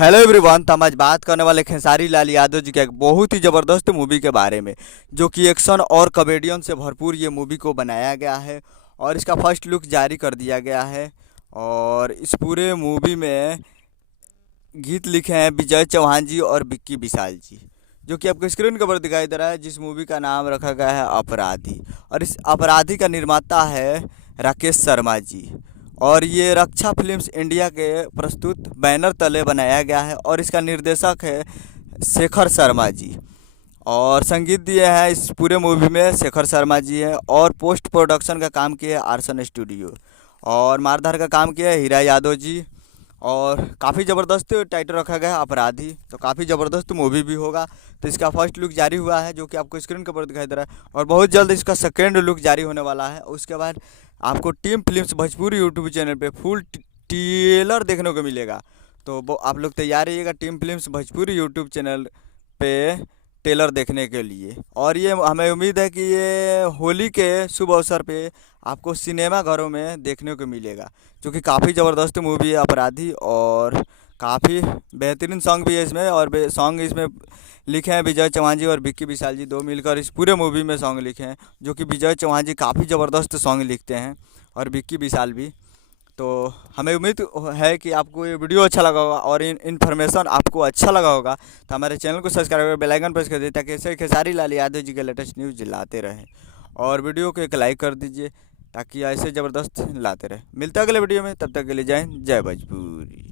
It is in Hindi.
Hello everyone. तो हम आज बात करने वाले खेसारी लाल यादव जी के एक बहुत ही ज़बरदस्त मूवी के बारे में, जो कि एक्शन और कॉमेडियन से भरपूर ये मूवी को बनाया गया है और इसका फर्स्ट लुक जारी कर दिया गया है। और इस पूरे मूवी में गीत लिखे हैं विजय चौहान जी और विक्की विशाल जी, जो कि आपको स्क्रीन के ऊपर दिखाई दे रहा है, जिस मूवी का नाम रखा गया है अपराधी। और इस अपराधी का निर्माता है राकेश शर्मा जी। और ये रक्षा फिल्म्स इंडिया के प्रस्तुत बैनर तले बनाया गया है और इसका निर्देशक है शेखर शर्मा जी। और संगीत दिए हैं इस पूरे मूवी में शेखर शर्मा जी हैं और पोस्ट प्रोडक्शन का काम किया है आर्सन स्टूडियो। और मारधार का काम किया है हीरा यादव जी। और काफ़ी ज़बरदस्त टाइटल रखा गया है अपराधी, तो काफ़ी ज़बरदस्त मूवी भी होगा। तो इसका फर्स्ट लुक जारी हुआ है, जो कि आपको स्क्रीन के ऊपर दिखाई दे रहा है, और बहुत जल्द इसका सेकेंड लुक जारी होने वाला है। उसके बाद आपको team films Bhojpuri YouTube channel पे फुल ट्रेलर देखने को मिलेगा। तो वो आप लोग तैयार रहिएगा team films Bhojpuri YouTube channel पे ट्रेलर देखने के लिए। और ये हमें उम्मीद है कि ये होली के शुभ अवसर पे आपको सिनेमा घरों में देखने को मिलेगा, जो कि काफ़ी ज़बरदस्त मूवी है अपराधी। और काफ़ी बेहतरीन सॉन्ग भी है इसमें, और सॉन्ग इसमें लिखे हैं विजय चौहान जी और विक्की विशाल जी, दो मिलकर इस पूरे मूवी में सॉन्ग लिखे हैं। जो कि विजय चौहान जी काफ़ी ज़बरदस्त सॉन्ग लिखते हैं और विक्की विशाल भी। तो हमें उम्मीद है कि आपको ये वीडियो अच्छा लगा होगा और इन्फॉर्मेशन आपको अच्छा लगा होगा। तो हमारे चैनल को सब्सक्राइब कर बेल आइकन प्रेस कर दीजिए, ताकि ऐसे खेसारी लाल यादव जी के लेटेस्ट न्यूज़ लाते रहें। और वीडियो को एक लाइक कर दीजिए, ताकि ऐसे ज़बरदस्त लाते रहें। मिलता है अगले वीडियो में, तब तक के लिए जय हिंद, जय भोजपुरी।